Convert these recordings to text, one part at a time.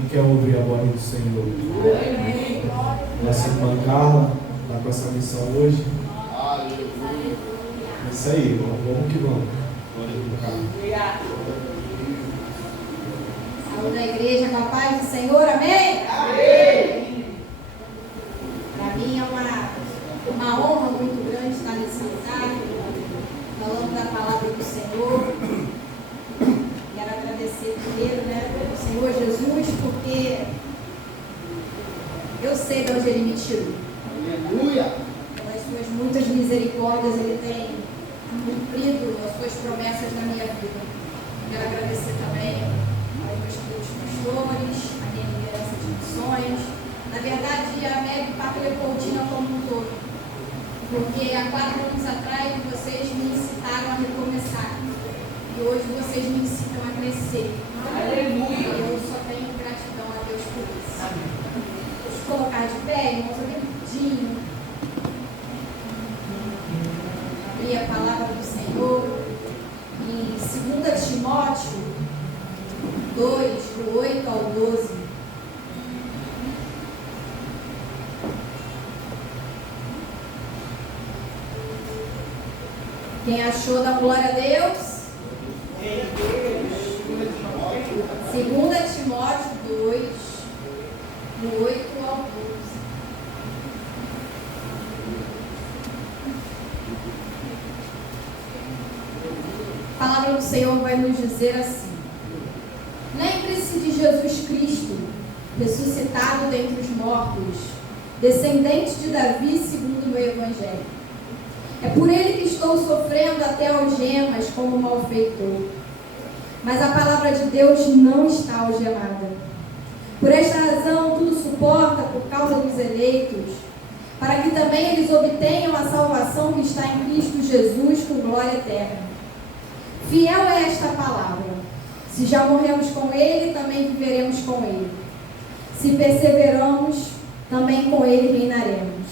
Quem quer ouvir a voz do Senhor? Nossa irmã Carla está com essa missão hoje. É isso aí, irmão. Vamos que vamos. Saúde da igreja com a paz do Senhor, amém? Amém! Para mim é uma honra muito grande estar nesse lugar, falando da palavra do Senhor. Quero agradecer primeiro, ao Senhor Jesus, porque eu sei de onde Ele me tirou. Aleluia! Pelas suas muitas misericórdias, Ele tem cumprido as suas promessas na minha vida. Quero agradecer também aos meus queridos pastores, a minha liderança de missões. Na verdade, a MEB Papa Leopoldina como um todo. Porque há 4 anos atrás vocês me incitaram a recomeçar. E hoje vocês me incitam a crescer. Aleluia! Eu só tenho gratidão a Deus por isso. Vamos colocar de pé, irmãos, rapidinho. Abrir a palavra do Senhor em 2 Timóteo 2, do 8 ao 12. Quem achou, dá glória a Deus. 2 Timóteo 2, do 8 ao 12. A palavra do Senhor vai nos dizer assim: lembre-se de Jesus Cristo, ressuscitado dentre os mortos, descendente de Davi segundo o meu Evangelho. É por ele que estou sofrendo até algemas como malfeitor. Mas a palavra de Deus não está algemada. Por esta razão, tudo suporta por causa dos eleitos, para que também eles obtenham a salvação que está em Cristo Jesus com glória eterna. Fiel é esta palavra. Se já morremos com Ele, também viveremos com Ele. Se perseveramos, também com Ele reinaremos.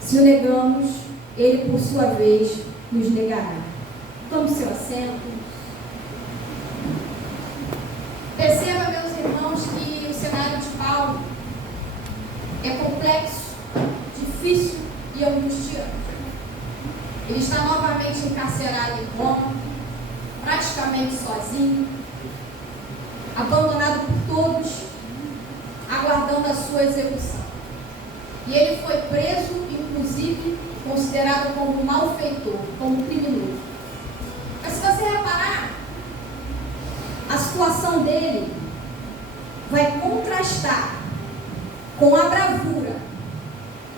Se o negamos, Ele, por sua vez, nos negará. Tome seu assento. Perceba, meus irmãos, que o cenário de Paulo é complexo, difícil e angustiante. Ele está novamente encarcerado em Roma, praticamente sozinho, abandonado por todos, aguardando a sua execução. E ele foi preso, inclusive, considerado como malfeitor, como criminoso. Mas se você reparar, a situação dele vai contrastar com a bravura,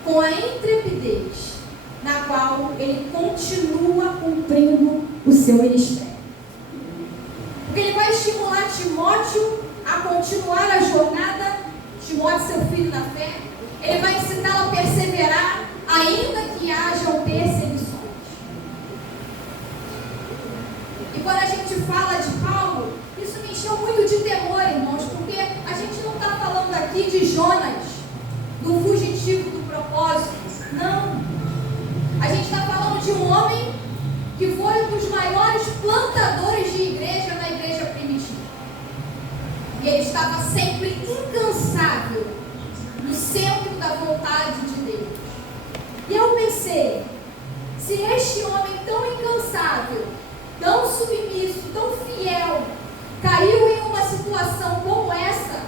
com a intrepidez, na qual ele continua cumprindo o seu ministério. Porque ele vai estimular Timóteo a continuar a jornada, Timóteo, seu filho na fé. Ele vai ensiná-lo a perseverar, ainda que hajam perseguições. E quando a gente fala de Paulo, isso me encheu muito de temor, irmãos, porque a gente não está falando aqui de Jonas, do fugitivo do propósito. Não. A gente está falando de um homem que foi um dos maiores plantadores de igreja na igreja primitiva. E ele estava sempre incansável no centro da vontade de Deus. E eu pensei, se este homem tão incansável, tão submisso, tão fiel, caiu em uma situação como essa,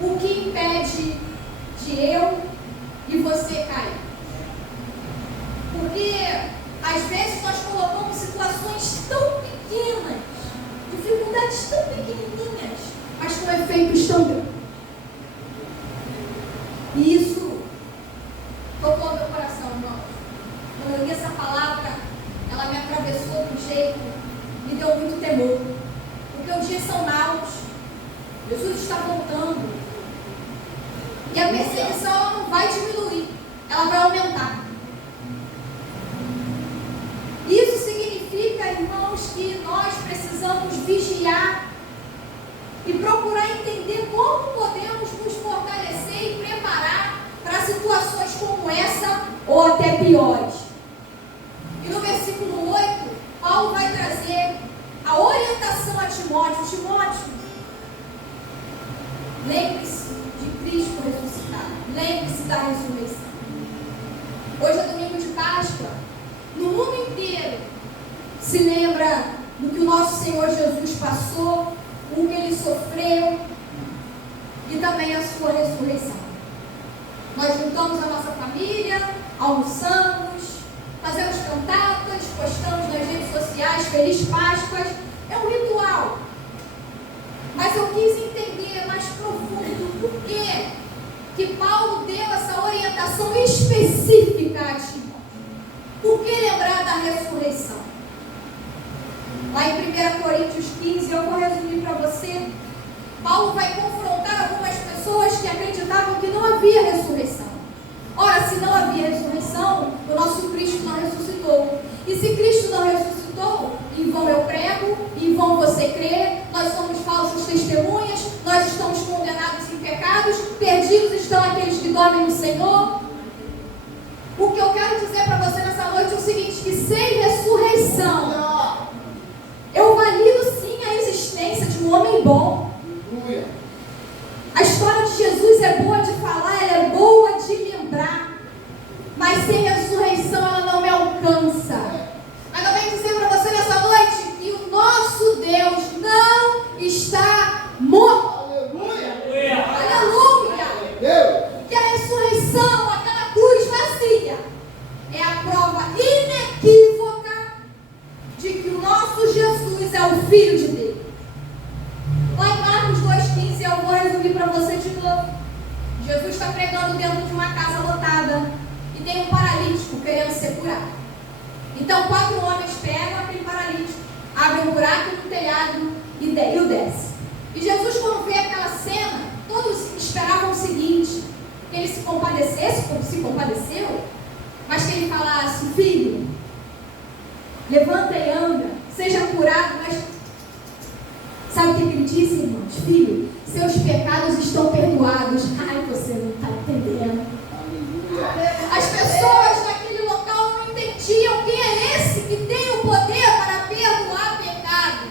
o que impede de eu e você cair? Porque às vezes nós colocamos situações tão pequenas, dificuldades tão pequenininhas, mas com efeitos tão grandes. E isso tocou meu coração, irmãos. Quando eu li essa palavra, ela me atravessou de um jeito, me deu muito temor. Porque os dias são maus, Jesus está voltando. E a perseguição ela não vai diminuir, ela vai aumentar. Isso significa, irmãos, que nós precisamos vigiar e procurar entender como podemos nos fortalecer e preparar para situações como essa ou até piores. E no versículo 8, Paulo vai trazer a orientação a Timóteo. Timóteo, Lembre-se de Cristo ressuscitado. Lembre-se da ressurreição. Hoje é domingo de Páscoa. No mundo inteiro se lembra do que o nosso Senhor Jesus passou, o que Ele sofreu e também a sua ressurreição. Nós juntamos a nossa família, almoçamos, fazemos cantatas, postamos nas redes sociais Feliz Páscoa. É um ritual. Mas eu quis entender mais profundo por que Paulo deu essa orientação específica a Timóteo. Por que lembrar da ressurreição? Lá em 1 Coríntios 15, eu vou resumir para você. Paulo vai confrontar algumas pessoas que acreditavam que não havia ressurreição. Ora, se não havia ressurreição, o nosso Cristo não ressuscitou. E se Cristo não ressuscitou, em vão eu prego, em vão você crê, nós somos falsos testemunhas, nós estamos condenados em pecados, perdidos estão aqueles que dormem no Senhor. O que eu quero dizer para você nessa noite é o seguinte, que sem ressurreição, eu valido sim a existência de um homem bom. A história de Jesus é boa de falar, ela é boa de lembrar, mas sem ressurreição ela não me alcança. Mas eu venho dizer para você nessa noite que o nosso Deus não está morto. Aleluia! Aleluia! Que a ressurreição, aquela cruz vazia, é a prova inequívoca de que o nosso Jesus é o Filho de Deus. Lá em Marcos 2,15, eu vou resumir para você de novo. Jesus está pregando dentro de uma casa lotada e tem um paralítico querendo ser curado. Então 4 homens pegam aquele paralítico, abrem um buraco no telhado e o desce. E Jesus, quando vê aquela cena, todos esperavam o seguinte, que ele se compadecesse, como se compadeceu, mas que ele falasse, filho, levanta e anda, seja curado, mas sabe o que ele disse, irmãos? Filho, seus pecados estão perdoados. Ai, você não está entendendo. As pessoas naquele local não entendiam quem é esse que tem o poder para perdoar pecados.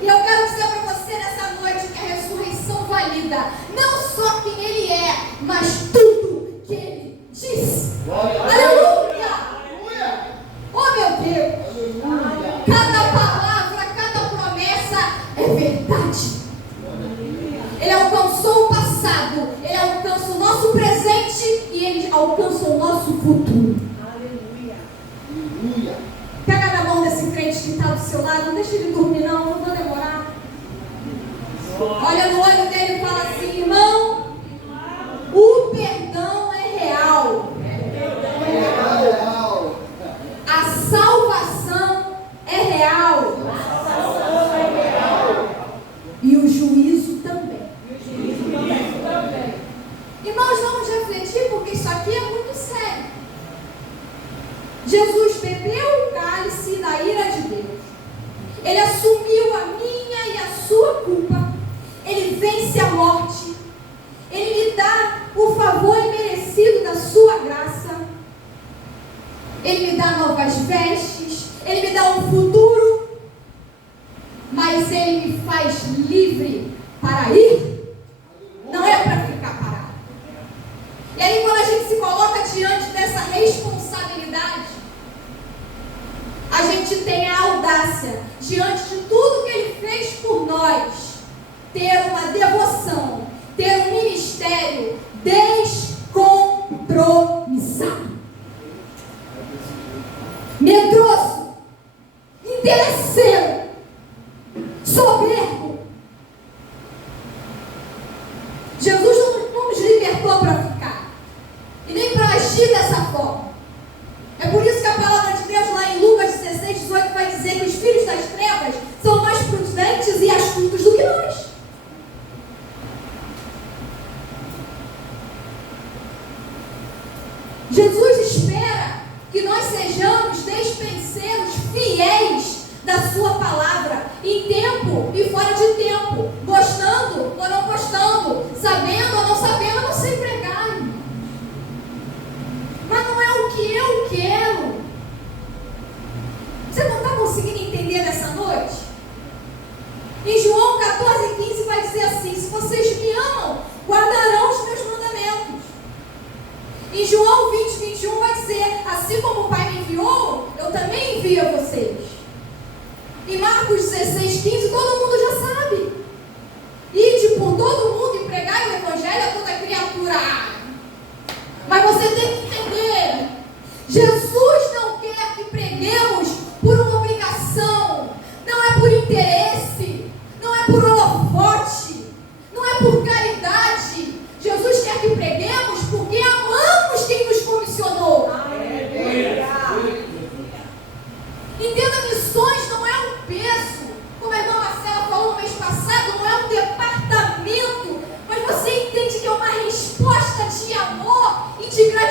E eu quero dizer para você nessa noite que a ressurreição valida não só quem ele é, mas tudo que ele diz. Aleluia! Oh, meu Deus! Cada palavra, cada promessa é verdade. Ele alcançou o passado, ele alcança o nosso presente e ele alcança o nosso futuro. Aleluia. Pega na mão desse crente que está do seu lado, não deixa ele dormir não vou demorar. Olha no olho dele e fala assim, irmão, o perdão é real. A salvação é real. E o juízo também. Irmãos, vamos refletir porque isso aqui é muito sério. Jesus bebeu o cálice da ira de Deus. Ele assumiu a minha e a sua culpa. Ele vence a morte. Ele me dá o favor imerecido da sua graça. Ele me dá novas vestes. Ele me dá um futuro. Mas ele me faz livre para ir. Não é para ficar parado. E aí quando a gente se coloca diante dessa responsabilidade, a gente tem a audácia, diante de tudo que ele fez por nós, ter uma devoção, ter um ministério descompromissado. Medroso, interesseiro, soberbo. Jesus não nos libertou para ficar e nem para agir dessa forma. É por isso que a palavra de Deus lá em Lucas 16:18 vai dizer que os filhos das trevas são mais prudentes e astutos do que nós. Jesus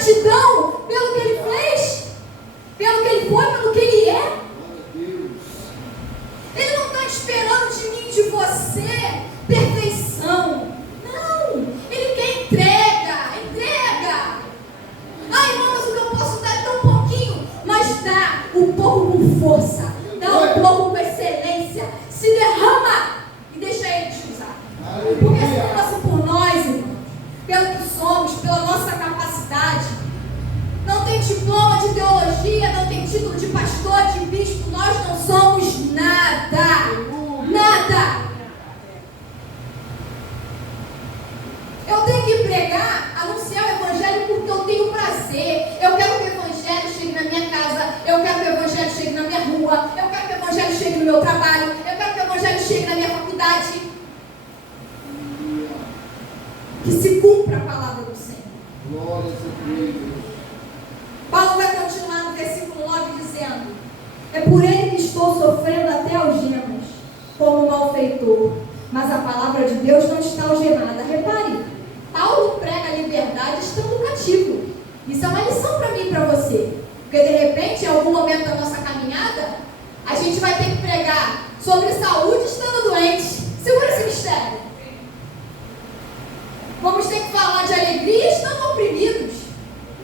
gratidão pelo que Ele fez, pelo que Ele foi, pelo que Ele é. Ele não está esperando de mim, de você, perfeição. Não, Ele quer entrega. Ai, irmão, mas o que eu posso dar é tão pouquinho. Mas dá um pouco com força, dá um pouco com excelência, se derrama e deixa Ele te usar. Porque se não fosse por nós, irmãos, pelo que somos, pela nossa capacidade, não tem diploma de teologia, não tem título de pastor, de bispo, nós não somos nada. Eu tenho que pregar, anunciar o Evangelho porque eu tenho prazer. Eu quero que o Evangelho chegue na minha casa, eu quero que o Evangelho chegue na minha rua, eu quero que o Evangelho chegue no meu trabalho, eu quero que o Evangelho chegue na minha faculdade. Que se cumpra a palavra do Senhor. Glória a Deus. Paulo vai continuar no versículo 9 dizendo: é por ele que estou sofrendo até algemas, como malfeitor, mas a palavra de Deus não está algemada. Repare, Paulo prega a liberdade estando cativo. Isso é uma lição para mim e para você. Porque de repente, em algum momento da nossa caminhada, a gente vai ter que pregar sobre saúde estando doente. Segura esse mistério. Vamos ter que falar de alegria estando oprimidos,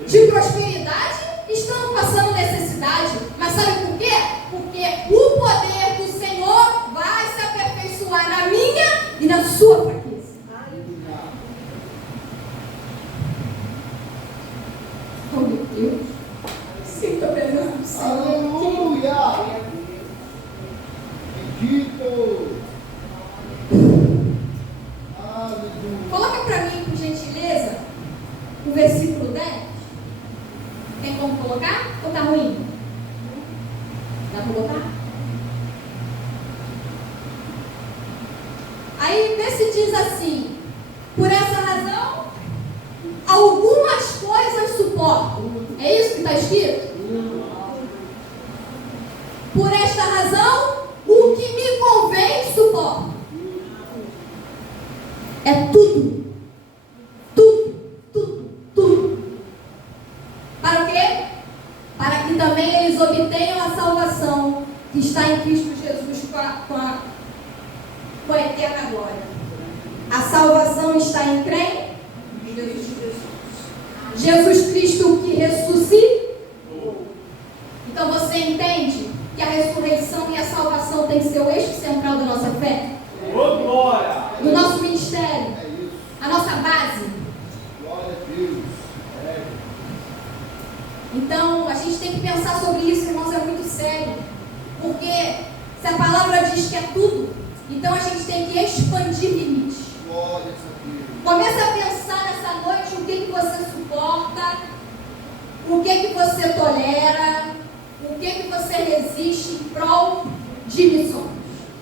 de prosperidade estando passando necessidade. Mas sabe por quê? Porque o poder do Senhor vai se aperfeiçoar na minha e na sua fraqueza. Oh, meu Deus. Sinta a presença do Senhor. Aleluia. Bendito. Aleluia. Coloca para mim, por gentileza, o versículo 10. Tem como colocar? Ou tá ruim? Dá para colocar? Aí vê se diz assim: por essa razão, algumas coisas suporto. É isso que está escrito? Por esta razão, o que me convém suporto. É tudo. Para o quê? Para que também eles obtenham a salvação que está em Cristo Jesus com a eterna glória. A salvação está em quem? Jesus Cristo que ressuscitou. Então você entende que a ressurreição e a salvação tem que ser o eixo central da nossa fé? Do nosso ministério, a nossa base. Glória a Deus. Então, a gente tem que pensar sobre isso, irmãos, é muito sério. Porque se a palavra diz que é tudo, então a gente tem que expandir limites. Glória a Deus. Começa a pensar nessa noite o que você suporta, o que você tolera, o que você resiste em prol de missões,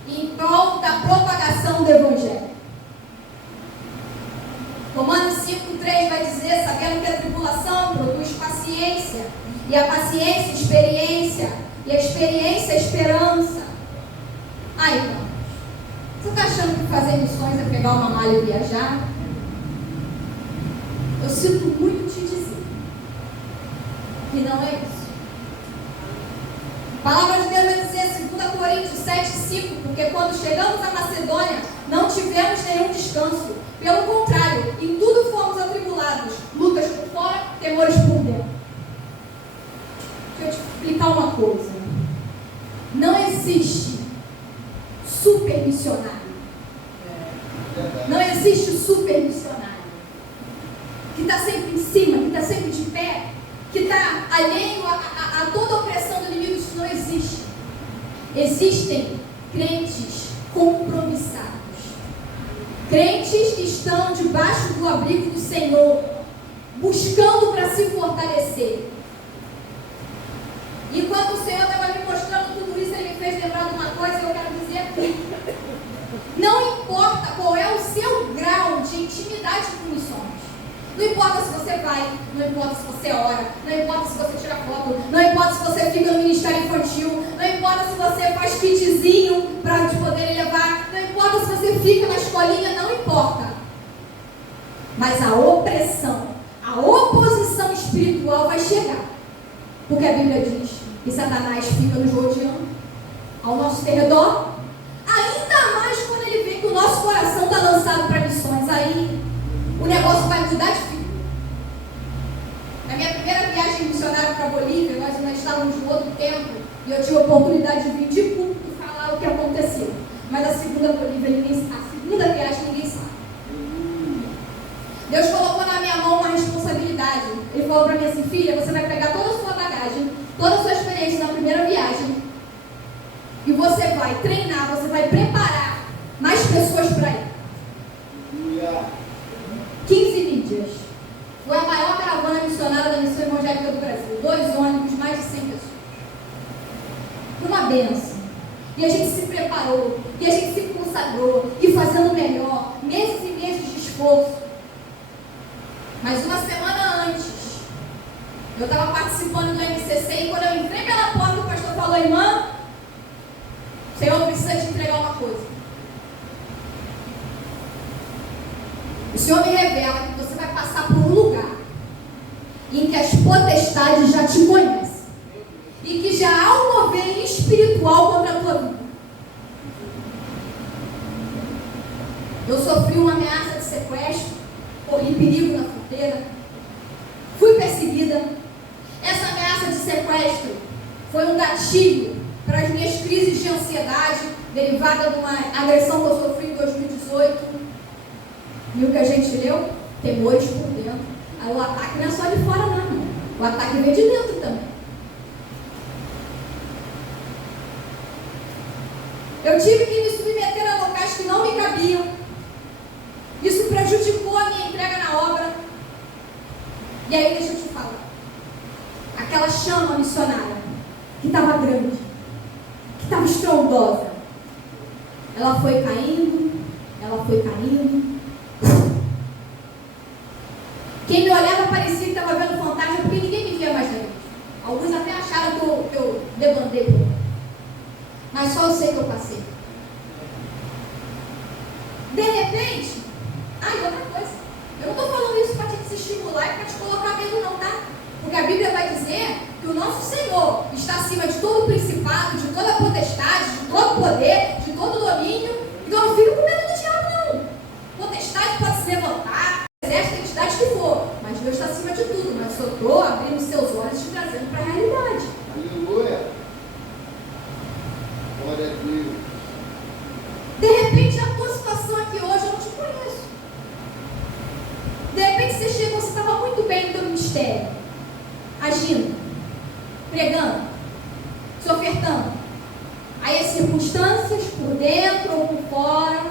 em prol da propagação do Evangelho. Romanos 5,3 vai dizer: sabendo que a tribulação produz paciência, e a paciência experiência, e a experiência esperança. Ai, irmão, você está achando que fazer missões é pegar uma malha e viajar? Eu sinto muito te dizer que não é isso. A palavra de Deus vai dizer, 2 Coríntios 7,5, porque quando chegamos à Macedônia, não tivemos nenhum descanso. Pelo contrário, em tudo fomos atribulados, lutas por fora, temores por dentro. Deixa eu te explicar uma coisa. Não existe super missionário. Não existe super missionário que está sempre em cima, que está sempre de pé, que está alheio a toda a opressão do inimigo. Isso não existe. Existem crentes compromissados, crentes que estão debaixo do abrigo do Senhor, buscando para se fortalecer. E quando o Senhor estava me mostrando tudo isso, Ele me fez lembrar de uma coisa que eu quero dizer aqui. Não importa qual é o seu grau de intimidade com missões. Não importa se você vai, não importa se você ora, não importa se você tira foto, não importa se você fica no ministério infantil, não importa se você faz kitzinho para te poder levar, não importa se você fica na escolinha, não importa. Mas a opressão, a oposição espiritual Porque a Bíblia diz que Satanás fica nos rodeando ao nosso redor. Ainda mais quando ele vê que o nosso coração está lançado para missões. Aí o negócio vai mudar de fim. Na minha primeira viagem missionária para a Bolívia, nós ainda estávamos no outro tempo e eu tive a oportunidade de vir de público e falar o que aconteceu. Mas a segunda viagem ninguém sabe. Deus colocou na minha mão uma responsabilidade. Ele falou para mim assim: filha, você vai pegar toda a sua bagagem, toda a sua experiência na primeira viagem e você vai treinar, você vai preparar mais pessoas para ir. 15, 20 dias. Foi a maior caravana missionária da Missão Evangélica do Brasil. 2 ônibus, mais de 100 pessoas. Foi uma benção. E a gente se preparou, e a gente se consagrou, e fazendo melhor, meses e meses de esforço. Mas uma semana antes, eu estava participando do MCC, e quando eu entrei pela porta, o pastor falou: irmã, o Senhor precisa te entregar uma coisa. O Senhor me revela que você vai passar por um lugar em que as potestades já te conhecem e que já há um mover espiritual contra a tua vida. Eu sofri uma ameaça de sequestro, corri perigo na fronteira, fui perseguida. Essa ameaça de sequestro foi um gatilho para as minhas crises de ansiedade derivada de uma agressão que eu sofri em 2018. E o que a gente leu? Temores por dentro. Aí o ataque não é só de fora, não. O ataque vem de dentro também. Eu tive que me submeter a locais que não me cabiam. Isso prejudicou a minha entrega na obra. E aí deixa eu te falar. Aquela chama missionária, que estava grande, que estava estrondosa, ela foi caindo, ela foi caindo. Quem me olhava parecia que estava vendo fantasma, porque ninguém me via mais dentro. Alguns até acharam que eu debandei por lá. Mas só eu sei que eu passei. De repente, outra coisa, eu não estou falando isso para te estimular e para te colocar medo não, tá? Porque a Bíblia vai dizer que o nosso Senhor está acima de todo o principado, de toda a potestade, de todo o poder, de todo o domínio. Então eu não fico com medo do diabo, não. Potestade pode se levantar, exército, a entidade que for, mas Deus está acima de tudo. Mas eu estou abrindo seus olhos e te trazendo para a realidade. Aleluia. Glória a Deus. De repente, a tua situação aqui hoje, eu não te conheço. De repente, você chega, você estava muito bem no teu ministério, agindo, pregando, se ofertando. Aí as circunstâncias, por dentro ou por fora,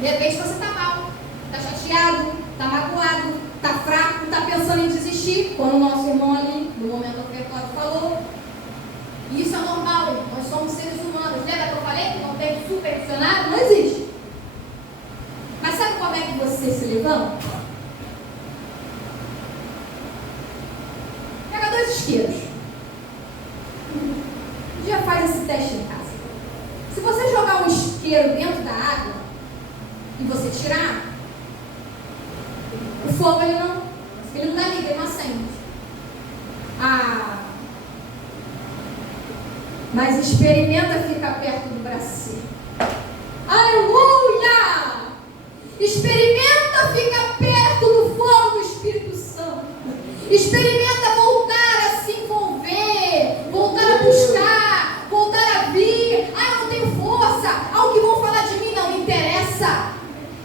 de repente você está mal, está chateado, está magoado, está fraco, está pensando em desistir, como o nosso irmão ali, no momento ofertório, falou. E isso é normal, nós somos seres humanos. Lembra que eu falei que não tem supervisionado? Não existe. Mas sabe como é que você se levanta? Pega 2 isqueiros. Um dia faz esse teste em casa. Se você jogar um isqueiro dentro da água e você tirar, o fogo ele não dá liga, ele não acende. Mas experimenta ficar perto do bracinho. Aleluia! Experimenta ficar perto do fogo do Espírito Santo. Experimenta voltar a se envolver, voltar a buscar, voltar a vir. Eu não tenho força. O que vão falar de mim não me interessa.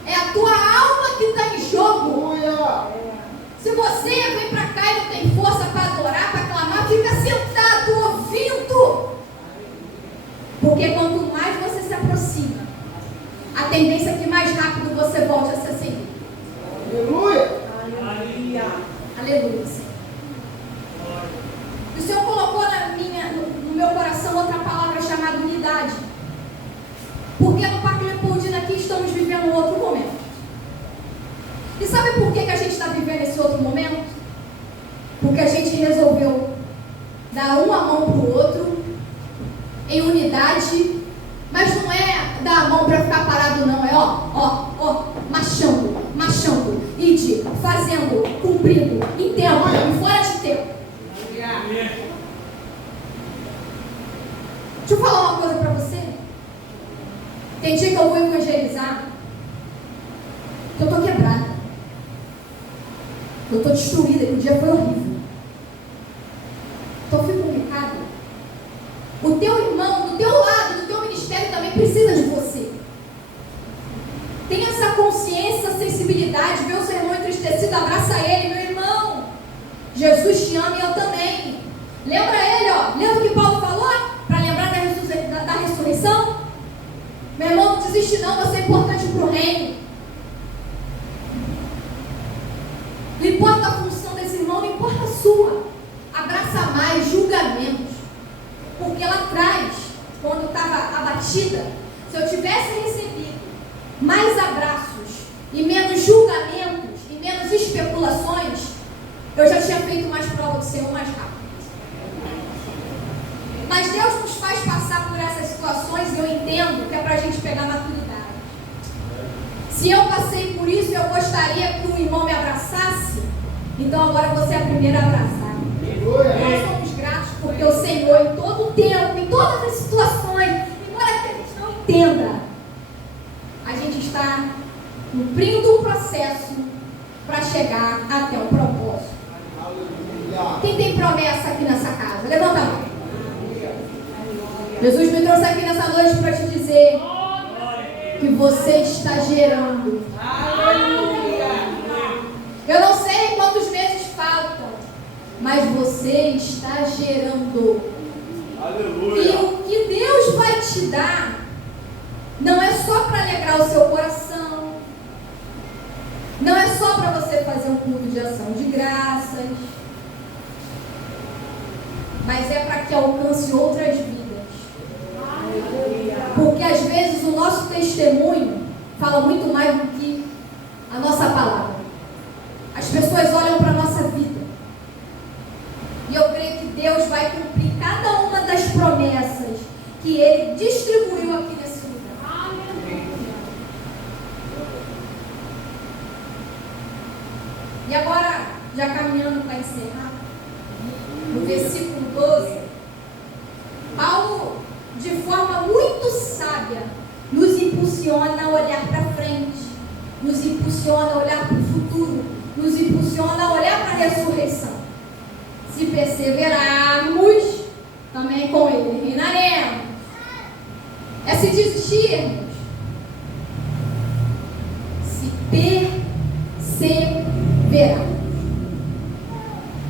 É a tua alma que está em jogo. Se você vem para cá e não tem força para adorar, para clamar, fica sentado ouvindo. Porque quanto mais você se aproxima, a tendência é que mais rápido você volte a se acender. Aleluia. Aleluia, Senhor. O Senhor colocou no meu coração outra palavra chamada unidade. Porque no Parque Leopoldina aqui estamos vivendo um outro momento. E sabe por que a gente está vivendo esse outro momento? Porque a gente resolveu dar uma mão para o outro em unidade, mas não é dar a mão para ficar parado não, é machando. ide, fazendo, cumprindo, em tempo e fora de tempo. Deixa eu falar uma coisa para você. Tem dia que eu vou evangelizar, que eu estou quebrada, que eu estou destruída, que o dia foi horrível. Então fica um recado. O teu irmão, do teu lado, do teu ministério também precisa de você. Tenha essa consciência, essa sensibilidade, vê o seu irmão entristecido, abraça ele, meu irmão. Jesus te ama e eu também. Lembra ele, ó. Lembra o que Paulo falou? Para lembrar da ressurreição? Meu irmão, não desiste não, você é importante para o reino. Não importa a função desse irmão, não importa a sua. Abraça mais, julga menos. Porque lá atrás, quando eu estava abatida, se eu tivesse recebido mais abraços e menos julgamentos e menos especulações, eu já tinha feito mais prova do Senhor mais rápido. Mas Deus nos faz passar por essas situações e eu entendo que é para a gente pegar maturidade. Se eu passei por isso e eu gostaria que o irmão me abraçasse, então agora você é a primeira a abraçar. Nós somos gratos porque o Senhor, em todo o tempo, em todas as situações, embora que a gente não entenda, a gente está cumprindo um processo para chegar até um propósito. Quem tem promessa aqui nessa casa? Levanta a mão. Jesus me trouxe aqui nessa noite para te dizer que você está gerando. Eu não sei quantos meses faltam, mas você está gerando. E o que Deus vai te dar não é só para alegrar o seu coração, não é só para você fazer um culto de ação de graças, mas é para que alcance outras vidas. Porque às vezes o nosso testemunho fala muito mais do que a nossa palavra. As pessoas olham para a nossa vida. E eu creio que Deus vai cumprir cada uma das promessas que Ele distribuiu aqui nesse lugar. E agora, já caminhando para encerrar, no versículo 12, Paulo, de forma muito sábia, nos impulsiona a olhar para frente, nos impulsiona a olhar para o futuro, nos impulsiona a olhar para a ressurreição. Se perseverarmos, também com Ele reinaremos. É se desistirmos, se perseverarmos.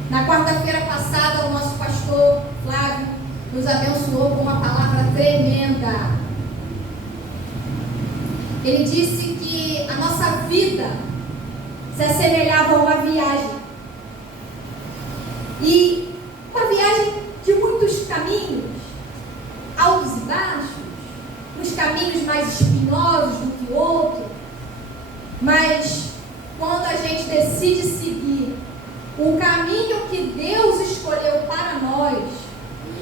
Na quarta-feira passada, o nosso pastor Flávio nos abençoou com uma palavra tremenda. Ele disse que a nossa vida se assemelhava a uma viagem. E uma viagem de muitos caminhos, altos e baixos, uns caminhos mais espinhosos do que outros. Mas quando a gente decide seguir o caminho que Deus escolheu para nós,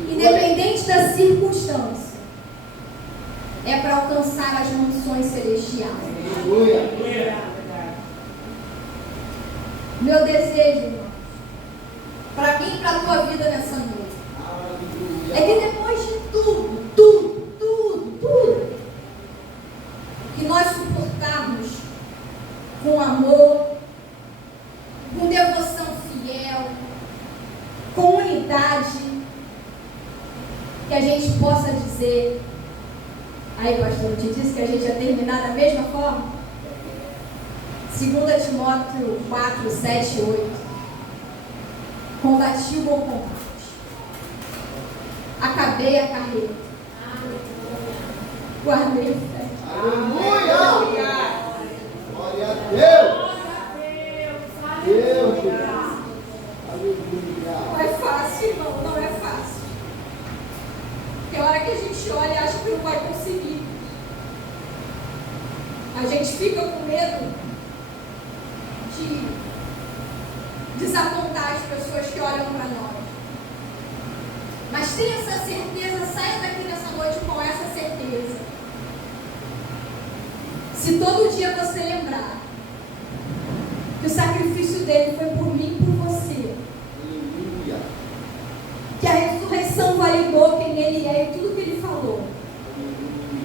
independente da circunstância, é para alcançar as mansões celestiais. Meu desejo, irmão, para mim e para a tua vida nessa noite, é que depois de tudo que nós suportarmos com amor, com devoção fiel, com unidade, que a gente possa dizer, aí pastor, eu te disse que a gente ia terminar da mesma forma? 2 Timóteo 4, 7 e 8. Combati o bom combate, acabei a carreira, guardei a fé. Aleluia! Glória a Deus! Deus, aleluia! Não é fácil, irmão, não é fácil. Tem hora que a gente olha e acha que não vai conseguir. A gente fica com medo de desapontar as pessoas que olham para nós. Mas tenha essa certeza, saia daqui nessa noite com essa certeza. Se todo dia você lembrar que o sacrifício dele foi por mim e por você. Aleluia. Que a ressurreição validou quem ele é e tudo que ele falou.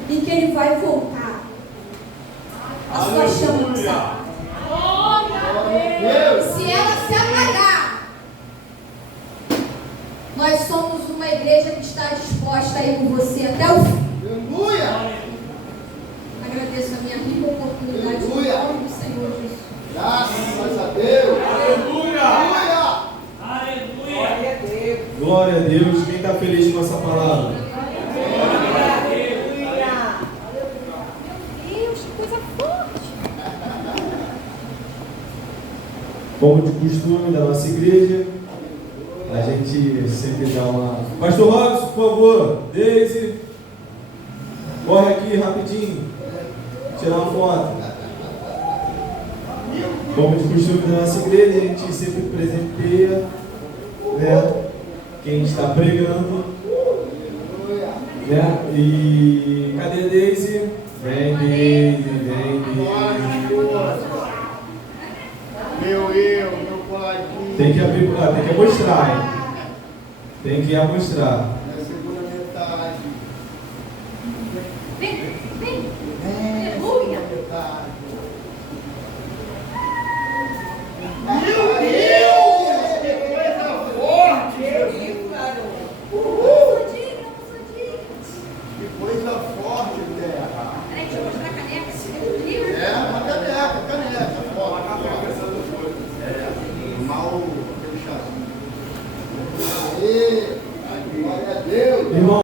E que ele vai voltar. A sua chama não se apaga. Se ela se apagar, nós somos uma igreja que está disposta a ir com você até o fim. Aleluia. Agradeço a minha rica oportunidade no Aleluia. nome do Senhor Jesus. Graças a Deus. Aleluia! Aleluia. Glória a Deus. Quem está feliz com essa palavra? Como de costume da nossa igreja, a gente sempre dá uma... Pastor Robson, por favor, Deise, corre aqui rapidinho, tirar uma foto. Como de costume da nossa igreja, a gente sempre presenteia, né, quem está pregando, né? E cadê a Deise? Vem, Deise, vem, Deise. Meu pai. Tem que abrir, tem que mostrar, hein? Tem que mostrar. Na segunda metade. Vem. Aleluia. Metade.